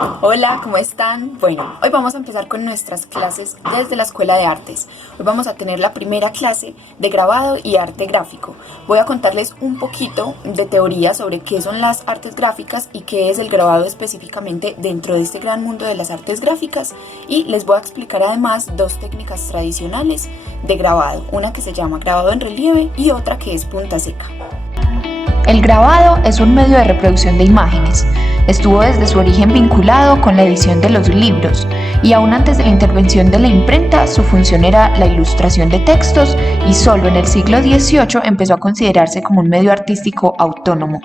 Hola, ¿cómo están? Bueno, hoy vamos a empezar con nuestras clases desde la Escuela de Artes. Hoy vamos a tener la primera clase de grabado y arte gráfico. Voy a contarles un poquito de teoría sobre qué son las artes gráficas y qué es el grabado específicamente dentro de este gran mundo de las artes gráficas, y les voy a explicar además dos técnicas tradicionales de grabado, una que se llama grabado en relieve y otra que es punta seca. El grabado es un medio de reproducción de imágenes. Estuvo desde su origen vinculado con la edición de los libros, y aún antes de la intervención de la imprenta, su función era la ilustración de textos, y solo en el siglo XVIII empezó a considerarse como un medio artístico autónomo.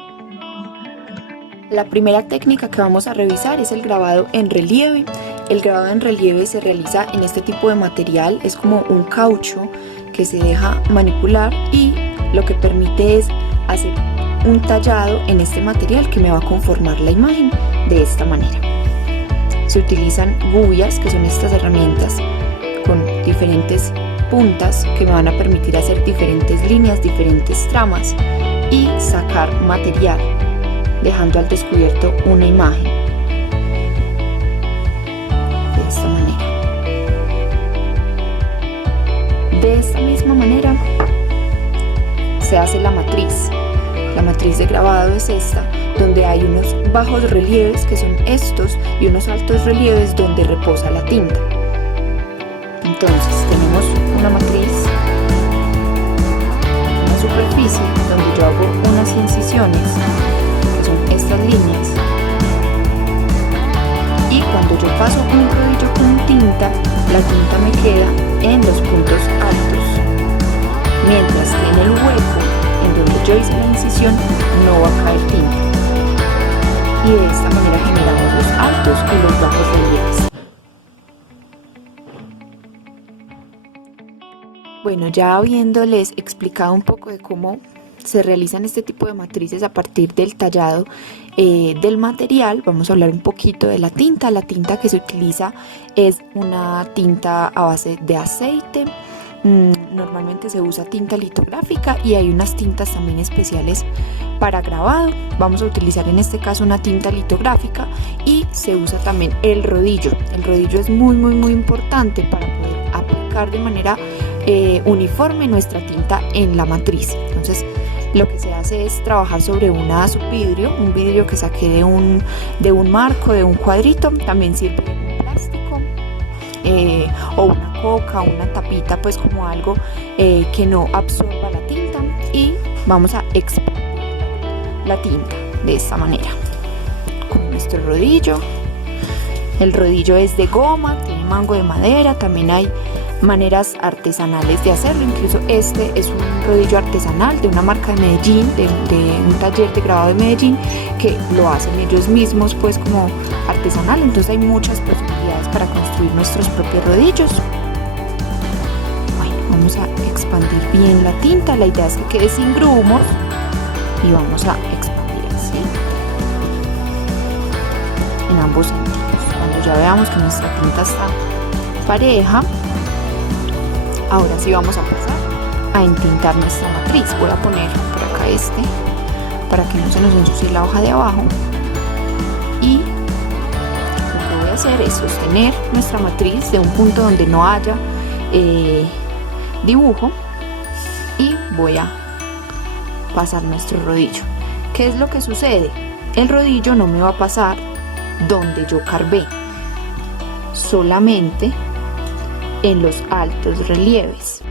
La primera técnica que vamos a revisar es el grabado en relieve. El grabado en relieve se realiza en este tipo de material, es como un caucho que se deja manipular y lo que permite es hacer un tallado en este material que me va a conformar la imagen de esta manera. Se utilizan guías, que son estas herramientas con diferentes puntas que me van a permitir hacer diferentes líneas, diferentes tramas y sacar material, dejando al descubierto una imagen de esta manera. De esta misma manera se hace la matriz. La matriz de grabado es esta, donde hay unos bajos relieves, que son estos, y unos altos relieves donde reposa la tinta. Entonces tenemos una matriz, una superficie donde yo hago unas incisiones, que son estas líneas, y cuando yo paso un rodillo con tinta, la tinta me queda en los puntos altos, mientras que en el hueco en donde yo hice la incisión no va a caer tinta, y de esta manera generamos los altos y los bajos relieves. Bueno, ya habiéndoles explicado un poco de cómo se realizan este tipo de matrices a partir del tallado del material, vamos a hablar un poquito de la tinta. La tinta que se utiliza es una tinta a base de aceite. Normalmente se usa tinta litográfica y hay unas tintas también especiales para grabado. Vamos a utilizar en este caso una tinta litográfica, y se usa también el rodillo. El rodillo es muy importante para poder aplicar de manera uniforme nuestra tinta en la matriz. Entonces lo que se hace es trabajar sobre un vidrio que saqué de un marco, de un cuadrito. También sirve un plástico o una coca, una tapita, pues como algo que no absorba la tinta, y vamos a expandir la tinta de esta manera con nuestro rodillo. El rodillo es de goma, tiene mango de madera, también hay maneras artesanales de hacerlo. Incluso este es un rodillo artesanal de una marca de Medellín, de un taller de grabado de Medellín, que lo hacen ellos mismos pues como artesanal. Entonces hay muchas posibilidades para construir nuestros propios rodillos. Bueno, vamos a expandir bien la tinta. La idea es que quede sin grumos y vamos a expandir así en ambos sentidos. Cuando ya veamos que nuestra tinta está pareja, ahora sí vamos a pasar a entintar nuestra matriz. Voy a poner por acá para que no se nos ensucie la hoja de abajo, y lo que voy a hacer es sostener nuestra matriz de un punto donde no haya dibujo, y voy a pasar nuestro rodillo. ¿Qué es lo que sucede? El rodillo no me va a pasar donde yo carbé, solamente en los altos relieves.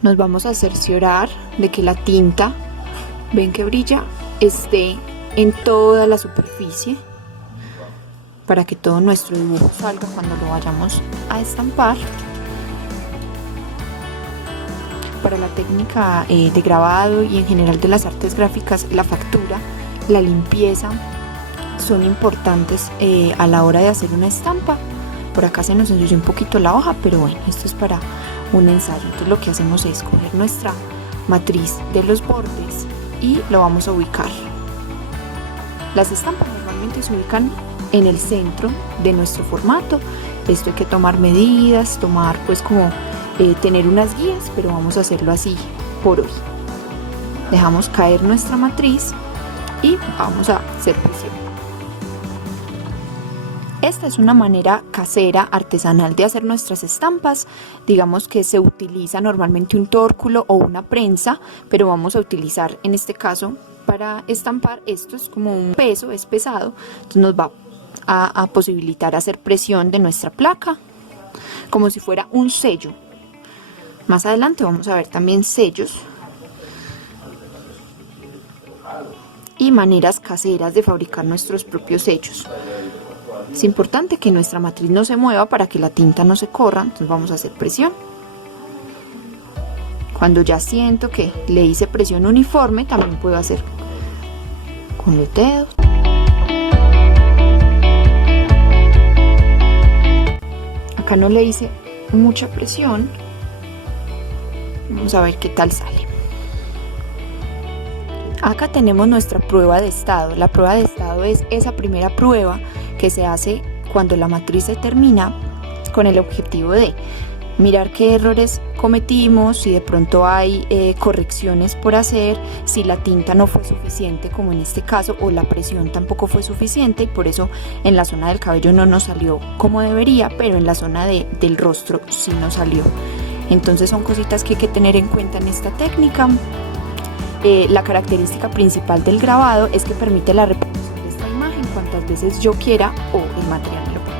Nos vamos a cerciorar de que la tinta, ven que brilla, esté en toda la superficie, para que todo nuestro dibujo salga cuando lo vayamos a estampar. Para la técnica de grabado y en general de las artes gráficas, la factura, la limpieza son importantes a la hora de hacer una estampa. Por acá se nos ensució un poquito la hoja, pero bueno, esto es para un ensayo. Entonces lo que hacemos es coger nuestra matriz de los bordes y lo vamos a ubicar Las estampas normalmente se ubican en el centro de nuestro formato. Esto hay que tomar medidas, pues como tener unas guías, pero vamos a hacerlo así por hoy. Dejamos caer nuestra matriz y vamos a hacer presión. Esta es una manera casera, artesanal de hacer nuestras estampas. Digamos que se utiliza normalmente un tórculo o una prensa, pero vamos a utilizar en este caso para estampar. Esto es como un peso, es pesado, entonces nos va a posibilitar hacer presión de nuestra placa, como si fuera un sello. Más adelante vamos a ver también sellos y maneras caseras de fabricar nuestros propios sellos. Es importante que nuestra matriz no se mueva para que la tinta no se corra, entonces vamos a hacer presión. Cuando ya siento que le hice presión uniforme, también puedo hacer con los dedos. Acá no le hice mucha presión. Vamos a ver qué tal sale. Acá tenemos nuestra prueba de estado. La prueba de estado es esa primera prueba que se hace cuando la matriz se termina, con el objetivo de mirar qué errores cometimos, si de pronto hay correcciones por hacer, si la tinta no fue suficiente como en este caso, o la presión tampoco fue suficiente y por eso en la zona del cabello no nos salió como debería, pero en la zona del rostro sí nos salió. Entonces son cositas que hay que tener en cuenta en esta técnica. La característica principal del grabado es que permite la reproducción de esta imagen cuantas veces yo quiera o el material me lo permita.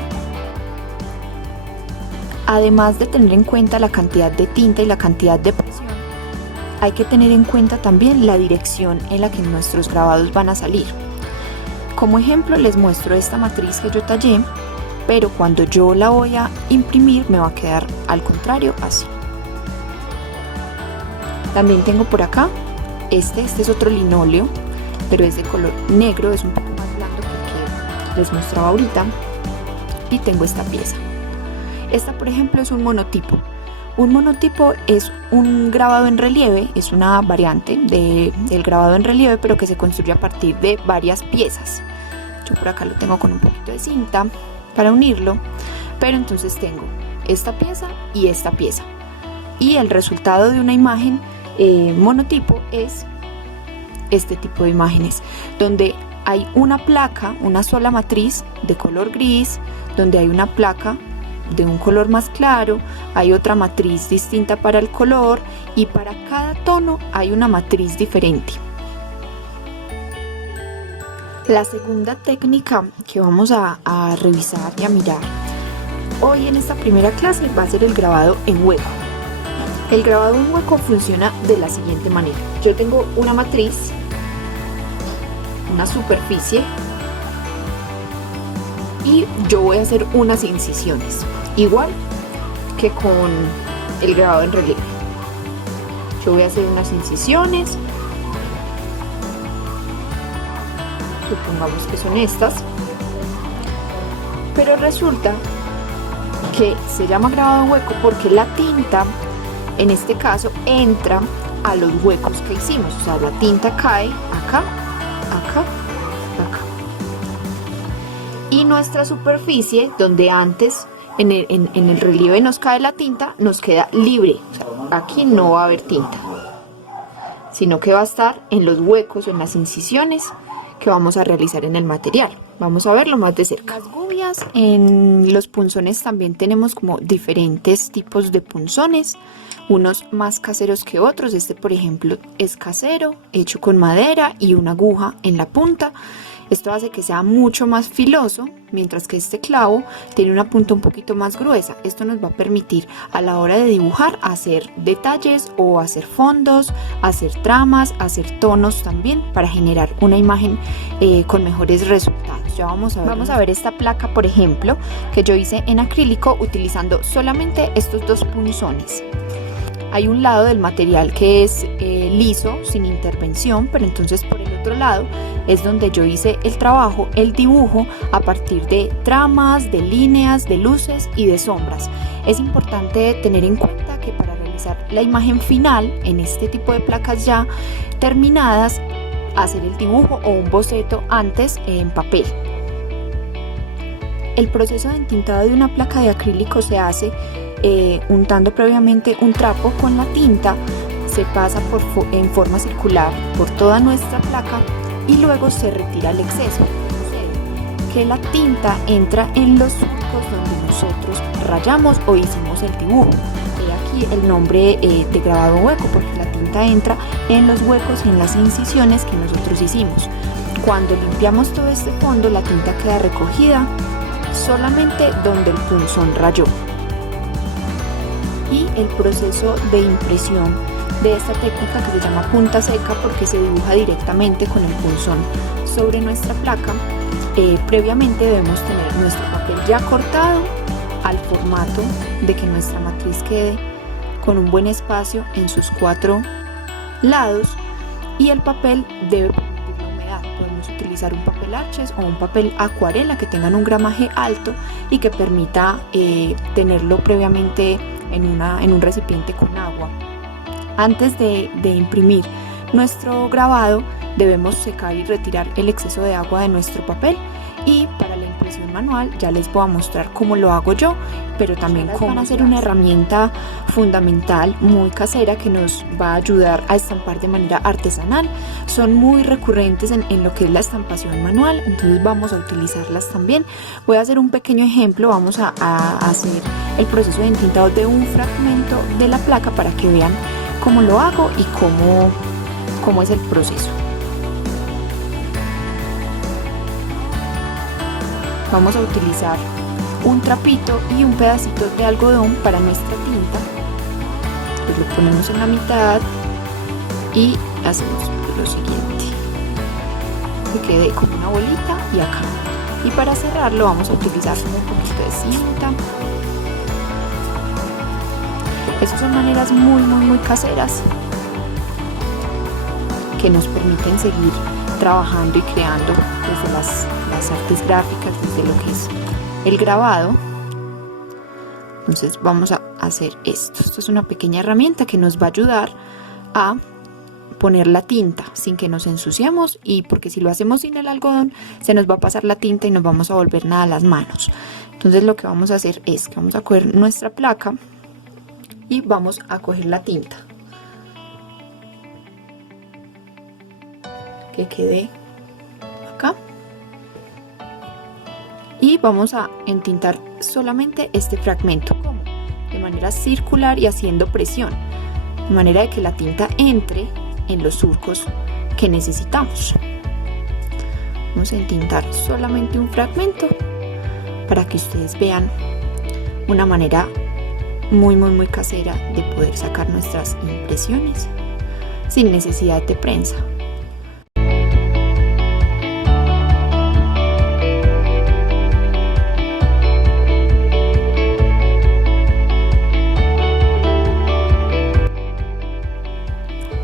Además de tener en cuenta la cantidad de tinta y la cantidad de presión, hay que tener en cuenta también la dirección en la que nuestros grabados van a salir. Como ejemplo les muestro esta matriz que yo tallé, pero cuando yo la voy a imprimir me va a quedar al contrario, así. También tengo por acá este es otro linóleo, pero es de color negro, es un poco más blando que el que les mostraba ahorita. Y tengo esta pieza. Esta, por ejemplo, es un monotipo. Un monotipo es un grabado en relieve, es una variante del grabado en relieve, pero que se construye a partir de varias piezas. Yo por acá lo tengo con un poquito de cinta para unirlo, pero entonces tengo esta pieza y esta pieza. Y el resultado de una imagen monotipo es este tipo de imágenes, donde hay una placa, una sola matriz de color gris, donde hay una placa de un color más claro, hay otra matriz distinta para el color y para cada tono hay una matriz diferente. La segunda técnica que vamos a revisar y a mirar hoy en esta primera clase va a ser el grabado en hueco. El grabado en hueco funciona de la siguiente manera. Yo tengo una matriz, una superficie y yo voy a hacer unas incisiones, igual que con el grabado en relieve. Yo voy a hacer unas incisiones, supongamos que son estas, pero resulta que se llama grabado en hueco porque la tinta en este caso entra a los huecos que hicimos, o sea, la tinta cae acá, acá, acá. Y nuestra superficie, donde antes en el relieve nos cae la tinta, nos queda libre. O sea, aquí no va a haber tinta, sino que va a estar en los huecos o en las incisiones que vamos a realizar en el material. Vamos a verlo más de cerca. Las gubias, en los punzones también tenemos como diferentes tipos de punzones, unos más caseros que otros. Este, por ejemplo, es casero, hecho con madera y una aguja en la punta. Esto hace que sea mucho más filoso, mientras que este clavo tiene una punta un poquito más gruesa. Esto nos va a permitir a la hora de dibujar hacer detalles o hacer fondos, hacer tramas, hacer tonos también para generar una imagen con mejores resultados. Ya vamos a ver esta placa, por ejemplo, que yo hice en acrílico utilizando solamente estos dos punzones. Hay un lado del material que es liso, sin intervención, pero entonces por el otro lado es donde yo hice el trabajo, el dibujo a partir de tramas, de líneas, de luces y de sombras. Es importante tener en cuenta que para realizar la imagen final en este tipo de placas ya terminadas, hacer el dibujo o un boceto antes en papel. El proceso de entintado de una placa de acrílico se hace untando previamente un trapo con la tinta, se pasa en forma circular por toda nuestra placa y luego se retira el exceso. Que la tinta entra en los surcos donde nosotros rayamos o hicimos el dibujo. He aquí el nombre de grabado hueco, porque la tinta entra en los huecos y en las incisiones que nosotros hicimos. Cuando limpiamos todo este fondo, la tinta queda recogida solamente donde el punzón rayó. Y el proceso de impresión de esta técnica, que se llama punta seca porque se dibuja directamente con el punzón sobre nuestra placa, previamente debemos tener nuestro papel ya cortado al formato de que nuestra matriz quede con un buen espacio en sus 4 lados, y el papel debe permitir la humedad. Podemos utilizar un papel Arches o un papel acuarela que tengan un gramaje alto y que permita tenerlo previamente en un recipiente con agua. Antes de imprimir nuestro grabado, debemos secar y retirar el exceso de agua de nuestro papel, y para la impresión manual ya les voy a mostrar cómo lo hago yo, pero también cómo van a ser una herramienta fundamental, muy casera, que nos va a ayudar a estampar de manera artesanal. Son muy recurrentes en lo que es la estampación manual, entonces vamos a utilizarlas también. Voy a hacer un pequeño ejemplo, vamos a hacer el proceso de entintado de un fragmento de la placa para que vean cómo lo hago y cómo es el proceso. Vamos a utilizar un trapito y un pedacito de algodón para nuestra tinta. Pues lo ponemos en la mitad y hacemos lo siguiente, que quede como una bolita, y acá. Y para cerrarlo vamos a utilizar un poquito de cinta. Esas son maneras muy caseras que nos permiten seguir trabajando y creando desde las artes gráficas, desde lo que es el grabado. Entonces vamos a hacer esto. Esto es una pequeña herramienta que nos va a ayudar a poner la tinta sin que nos ensuciemos, y porque si lo hacemos sin el algodón se nos va a pasar la tinta y nos vamos a volver nada las manos. Entonces lo que vamos a hacer es que vamos a coger nuestra placa y vamos a coger la tinta que quede acá, y vamos a entintar solamente este fragmento de manera circular y haciendo presión, de manera de que la tinta entre en los surcos que necesitamos. Vamos a entintar solamente un fragmento para que ustedes vean una manera muy casera de poder sacar nuestras impresiones sin necesidad de prensa.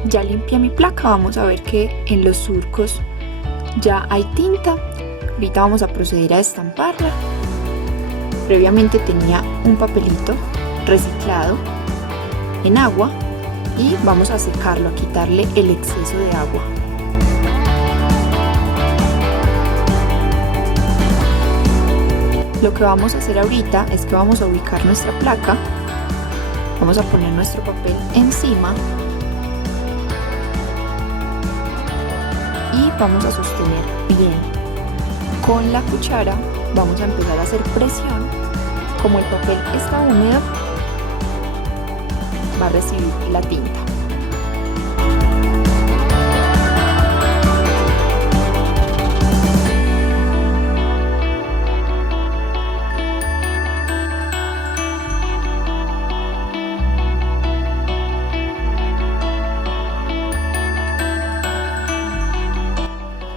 Ya limpié mi placa, vamos a ver que en los surcos ya hay tinta. Ahorita vamos a proceder a estamparla. Previamente tenía un papelito reciclado en agua y vamos a secarlo, a quitarle el exceso de agua. Lo que vamos a hacer ahorita es que vamos a ubicar nuestra placa, vamos a poner nuestro papel encima y vamos a sostener bien. Con la cuchara vamos a empezar a hacer presión. Como el papel está húmedo, va a recibir la tinta.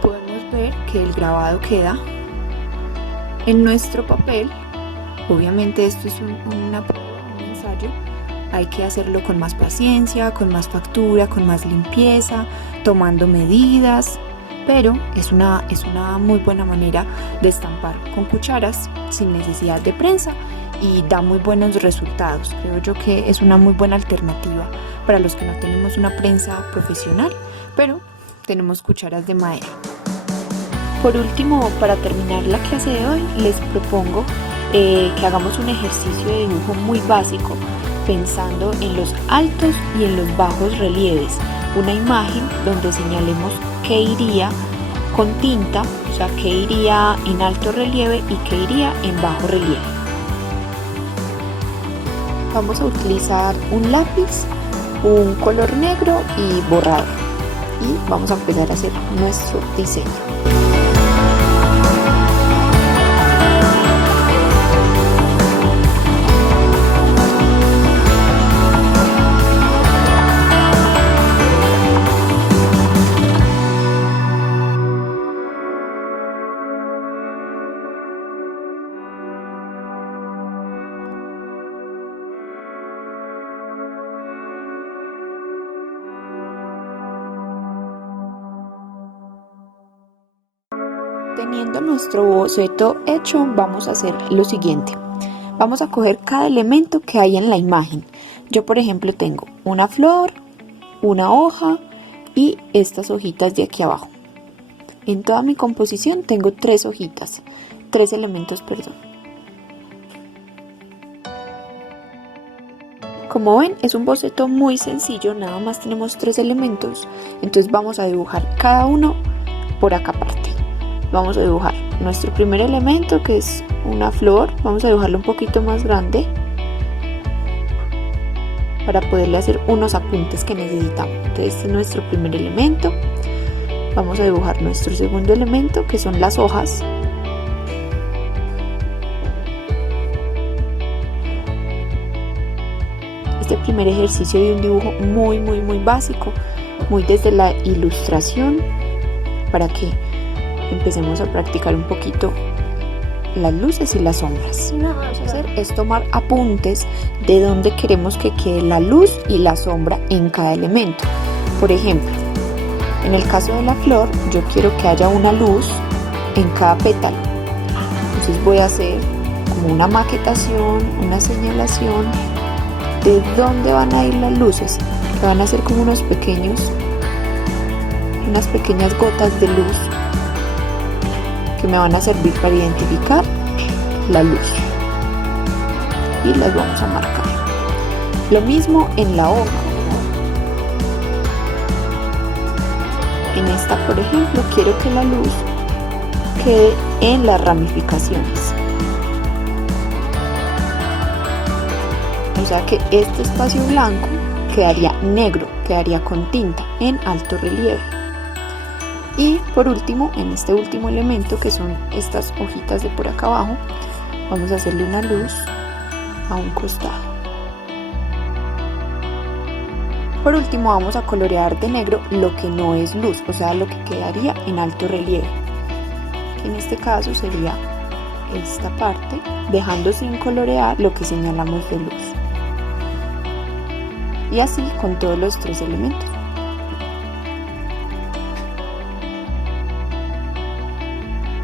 Podemos ver que el grabado queda en nuestro papel. Obviamente esto es una prueba, un ensayo. Hay que hacerlo con más paciencia, con más factura, con más limpieza, tomando medidas, pero es una muy buena manera de estampar con cucharas sin necesidad de prensa y da muy buenos resultados. Creo yo que es una muy buena alternativa para los que no tenemos una prensa profesional, pero tenemos cucharas de madera. Por último, para terminar la clase de hoy, les propongo que hagamos un ejercicio de dibujo muy básico, pensando en los altos y en los bajos relieves. Una imagen donde señalemos qué iría con tinta, o sea, qué iría en alto relieve y qué iría en bajo relieve. Vamos a utilizar un lápiz, un color negro y borrador. Y vamos a empezar a hacer nuestro diseño. Teniendo nuestro boceto hecho, vamos a hacer lo siguiente. Vamos a coger cada elemento que hay en la imagen. Yo, por ejemplo, tengo una flor, una hoja y estas hojitas de aquí abajo. En toda mi composición tengo tres elementos. Como ven, es un boceto muy sencillo, nada más tenemos 3 elementos, entonces vamos a dibujar cada uno por acá aparte. Vamos a dibujar nuestro primer elemento, que es una flor. Vamos a dibujarlo un poquito más grande para poderle hacer unos apuntes que necesitamos. Entonces este es nuestro primer elemento. Vamos a dibujar nuestro segundo elemento, que son las hojas. Este primer ejercicio de un dibujo muy básico, muy desde la ilustración, para que empecemos a practicar un poquito las luces y las sombras. Lo que vamos a hacer es tomar apuntes de dónde queremos que quede la luz y la sombra en cada elemento. Por ejemplo, en el caso de la flor, yo quiero que haya una luz en cada pétalo. Entonces voy a hacer como una maquetación, una señalación de dónde van a ir las luces, que van a ser como unas pequeñas gotas de luz que me van a servir para identificar la luz, y las vamos a marcar. Lo mismo en la hoja. En esta, por ejemplo, quiero que la luz quede en las ramificaciones, o sea que este espacio blanco quedaría negro, quedaría con tinta en alto relieve. Y por último, en este último elemento, que son estas hojitas de por acá abajo, vamos a hacerle una luz a un costado. Por último, vamos a colorear de negro lo que no es luz, o sea, lo que quedaría en alto relieve, que en este caso sería esta parte, dejando sin colorear lo que señalamos de luz. Y así con todos los 3 elementos.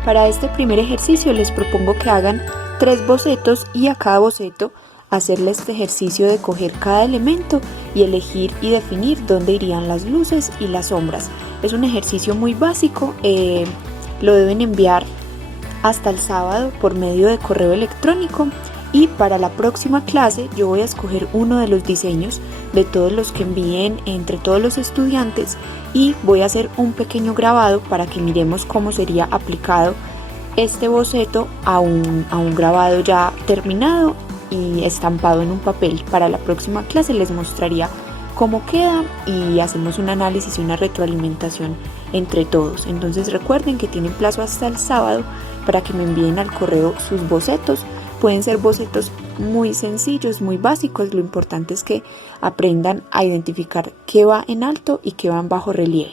Para este primer ejercicio les propongo que hagan 3 bocetos y a cada boceto hacerle este ejercicio de coger cada elemento y elegir y definir dónde irían las luces y las sombras. Es un ejercicio muy básico, lo deben enviar hasta el sábado por medio de correo electrónico, y para la próxima clase yo voy a escoger uno de los diseños de todos los que envíen entre todos los estudiantes y voy a hacer un pequeño grabado para que miremos cómo sería aplicado este boceto a un grabado ya terminado y estampado en un papel. Para la próxima clase les mostraría cómo queda y hacemos un análisis y una retroalimentación entre todos. Entonces recuerden que tienen plazo hasta el sábado para que me envíen al correo sus bocetos. Pueden ser bocetos muy sencillos, muy básicos. Lo importante es que aprendan a identificar qué va en alto y qué va en bajo relieve.